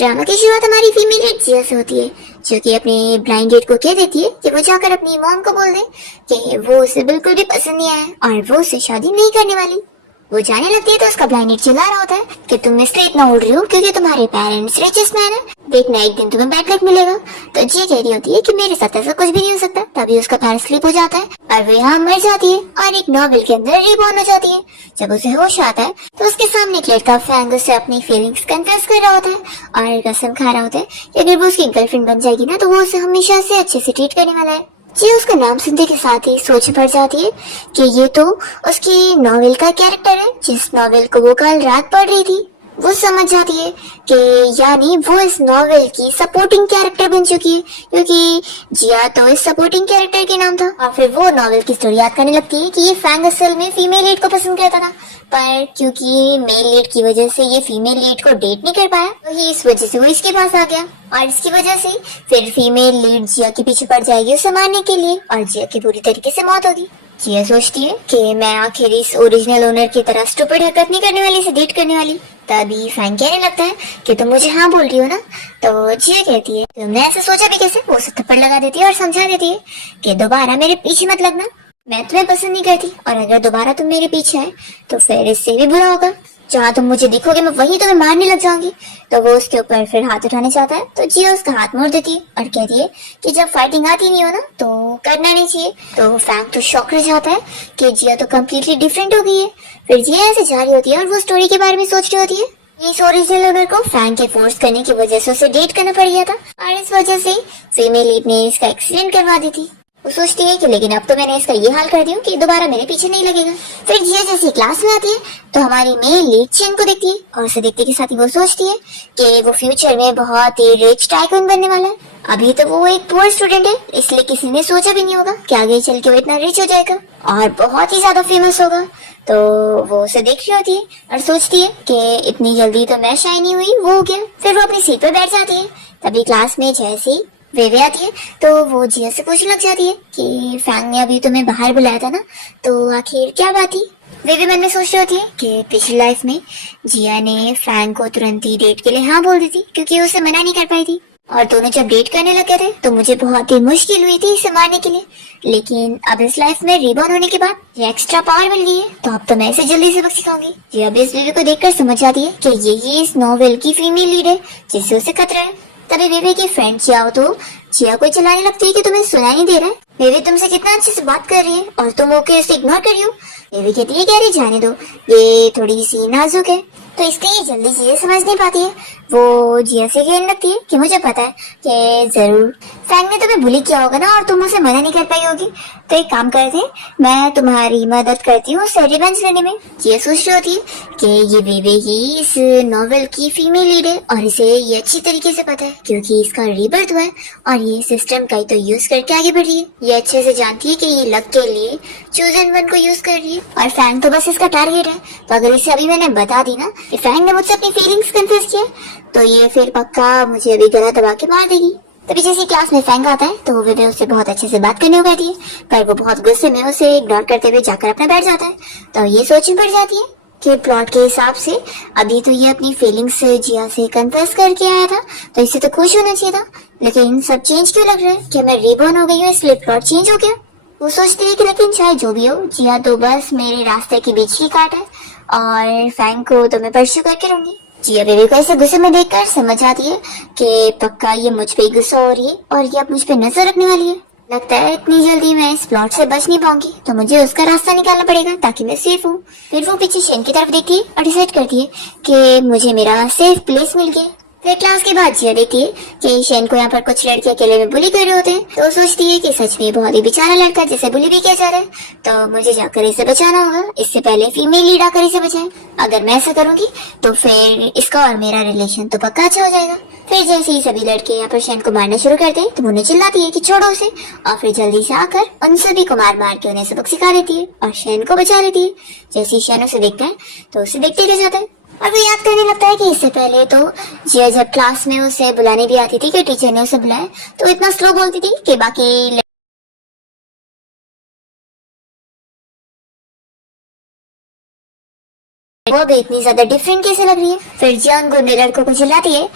Drama की शुरुआत हमारी फीमेल लीड जिया से होती है, जो कि अपने ब्लाइंड डेट को कह देती है कि वो जाकर अपनी मॉम को बोल दे कि वो उसे बिल्कुल भी पसंद नहीं आया और वो उससे शादी नहीं करने वाली। वो जाने लगती है तो उसका ब्लाइंड डेट चिल्ला रहा होता है कि तुम इसलिए इतना उड़ रही हो क्योंकि तुम्हारे पेरेंट्स रिचेस्ट मैन है, देखना एक दिन तुम्हें बैड लक मिलेगा। तो जिया कह रही होती है कि मेरे साथ ऐसा कुछ भी नहीं हो सकता। तभी उसका पैर स्लिप हो जाता है और वो यहाँ मर जाती है और एक नॉवेल के अंदर रिबॉर्न हो जाती है। जब उसे होश आता है तो उसके सामने एक लड़का फैंग उससे अपनी फीलिंग्स कन्फेस कर रहा होता है और कसम खा रहा होता है कि अगर वो उसकी गर्लफ्रेंड बन जाएगी ना तो वो उसे हमेशा से अच्छे से ट्रीट करने वाला है। जी उसका नाम सुनते के साथ ही सोच पड़ जाती है कि ये तो उसकी नॉवेल का कैरेक्टर है जिस नॉवेल को वो कल रात पढ़ रही थी। वो समझ जाती है कि यानी वो इस नॉवेल की सपोर्टिंग कैरेक्टर बन चुकी है, क्योंकि जिया तो इस सपोर्टिंग कैरेक्टर के नाम था। और फिर वो नॉवेल की स्टोरी याद करने लगती है कि ये फैंग असल में फीमेल लीड को पसंद करता था, पर क्योंकि मेल लीड की वजह से ये फीमेल लीड को डेट नहीं कर पाया तो ही इस वजह से वो इसके पास आ गया और इसकी वजह से फिर फीमेल लीड जिया के पीछे पड़ जाएगी उसे मारने के लिए और जिया की पूरी तरीके से मौत होगी। जिया सोचती है कि मैं आखिर इस ओरिजिनल ओनर की तरह स्टूपिड हरकत नहीं करने वाली, इसे डेट करने वाली। तभी फैंग कहने लगता है कि तुम मुझे हाँ बोल रही हो ना। तो जिया कहती है तुमने ऐसे सोचा भी कैसे। वो उसे थप्पड़ लगा देती है और समझा देती है कि दोबारा मेरे पीछे मत लगना, मैं तुम्हें पसंद नहीं करती और अगर दोबारा तुम मेरे पीछे आए तो फिर इससे भी बुरा होगा। जहाँ तुम मुझे दिखोगे मैं वहीं तुम्हें मारने लग जाऊंगी। तो वो उसके ऊपर फिर हाथ उठाने चाहता है तो जिया उसका हाथ मोड़ देती है और कहती है कि जब फाइटिंग आती नहीं हो ना तो करना नहीं चाहिए। तो फैंग तो शॉक रह जाता है कि जिया तो कम्प्लीटली डिफरेंट हो गई है। फिर जिया ऐसे जा रही होती है और वो स्टोरी के बारे में सोच रही होती है। इस ओरिजिनल ओनर को फैंग के फोर्स करने की वजह से उसे डेट करना पड़ गया था और इस वजह से फीमेल लीड ने इसका एक्सीडेंट करवा दी थी। वो सोचती है कि लेकिन अब तो मैंने इसका ये हाल कर दिया कि दोबारा मेरे पीछे नहीं लगेगा। फिर जिया जैसे क्लास में आती है तो हमारी मेल लीड चेन को देखती है और उसे देखते के साथ ही वो सोचती है कि वो फ्यूचर में बहुत ही रिच टाइकून बनने वाला है। अभी तो वो एक पुअर स्टूडेंट है, इसलिए किसी ने सोचा भी नहीं होगा कि आगे चल के वो इतना रिच हो जाएगा और बहुत ही ज्यादा फेमस होगा। तो वो उसे देख रही होती है और सोचती है कि इतनी जल्दी तो मैं शाइनी हुई, वो हो गया। फिर वो अपनी सीट पर बैठ जाती है। तभी क्लास में जैसी वेवे आती है तो वो जिया से पूछने लग जाती है कि फैंग ने अभी तुम्हें बाहर बुलाया था ना, तो आखिर क्या बात थी। वेवे मन में सोच रही होती है कि पिछली लाइफ में जिया ने फैंग को तुरंत ही डेट के लिए हाँ बोल दी थी क्योंकि उसे मना नहीं कर पाई थी और दोनों जब डेट करने लगे थे तो मुझे बहुत ही मुश्किल हुई थी इसे मारने के लिए। लेकिन अब इस लाइफ में रिबॉर्न होने के बाद ये एक्स्ट्रा पावर मिल गई है तो अब तो मैं इसे जल्दी सबक सिखाऊंगी। जिया अब इस वेवे को देखकर समझ जाती है कि ये इस नॉवेल की फीमेल लीड है जिससे उसे खतरा है। तभी बेबी की फ्रेंड जिया तो जिया को चिल्लाने लगती है कि तुम्हें सुनाई नहीं दे रहा है, बेबी तुमसे कितना अच्छे से बात कर रही है और तुम ओके इसे इग्नोर कर रही हो। बेबी कहती है कि अरे जाने दो, ये थोड़ी सी नाजुक है तो इसलिए ये जल्दी चीजें समझ नहीं पाती है। वो जिया से कहने लगती है कि मुझे पता है कि जरूर फैंग ने तुम्हें बुली किया होगा ना और तुम उसे मना नहीं कर पाई होगी, तो एक काम करते हैं मैं तुम्हारी मदद करती हूँ उससे रिवेंज लेने में। जिया सोच रही होती है कि ये बेबी ही इस नॉवेल की फीमेल लीड है और इसे ये अच्छी तरीके से पता है क्योंकि इसका रीबर्थ हुआ है और ये सिस्टम का ही तो यूज करके आगे बढ़ रही है। ये अच्छे से जानती है कि ये लक के लिए चूजन वन को यूज कर रही है और फैंग तो बस इसका टारगेट है। तो अगर इसे अभी मैंने बता दी ना कि फैंग ने मुझसे अपनी फीलिंग्स कन्फेस किया तो ये फिर पक्का मुझे अभी गला दबा के मार देगी। तभी जैसे क्लास में फैंग आता है तो वो वे उससे बहुत अच्छे से बात करने को कहती है, पर वो बहुत गुस्से में उसे इग्नोर करते हुए जाकर अपना बैठ जाता है। तो ये सोच में पड़ जाती है कि प्लॉट के हिसाब से अभी तो ये अपनी फीलिंग्स जिया से कन्फेस करके आया था तो इसे तो खुश होना चाहिए था, लेकिन सब चेंज क्यों लग रहा है कि मैं रिबॉर्न हो गई हूँ इसलिए प्लॉट चेंज हो गया। वो सोचती है कि लेकिन चाहे जो भी हो जिया तो बस मेरे रास्ते के बीच की काट है और फैंग को तो मैं परस्यू करके रहूंगी। जिया बेबी को ऐसे गुस्से में देखकर समझ आती है कि पक्का ये मुझ पे गुस्सा हो रही है और ये अब मुझ पे नजर रखने वाली है। लगता है इतनी जल्दी मैं इस प्लॉट से बच नहीं पाऊंगी तो मुझे उसका रास्ता निकालना पड़ेगा ताकि मैं सेफ हूँ। फिर वो पीछे शेन की तरफ देखती है और डिसाइड करती है कि मुझे मेरा सेफ प्लेस मिल गया। फिर क्लास के बाद जिया देखती है कि शेन को यहाँ पर कुछ लड़के अकेले में बुली कर रहे होते हैं तो सोचती है कि सच में बहुत ही बेचारा लड़का जिसे बुली भी किया जा रहा है तो मुझे जाकर इसे बचाना होगा, इससे पहले फीमेल लीड आकर इसे बचाए। अगर मैं ऐसा करूंगी तो फिर इसका और मेरा रिलेशन तो पक्का अच्छा हो जाएगा। फिर जैसे ही सभी लड़के यहाँ पर शेन को मारना शुरू करते हैं तो उन्हें चिल्लाती है कि छोड़ो उसे और फिर जल्दी से आकर उन सभी को मार मार के उन्हें सबक सिखा देती है और शेन को बचा लेती है। जैसे ही शेन उसे देखता है तो उसे देखते रह जाता है और वो याद करने लगता है कि इससे पहले तो जिया जब क्लास में उसे बुलाने भी आती थी कि टीचर ने उसे बुलाया तो इतना स्लो बोलती थी कि बाकी वो भी इतनी ज्यादा डिफरेंट कैसे लग रही है। फिर जिया उन गुंडे लड़कों को चिल्लाती है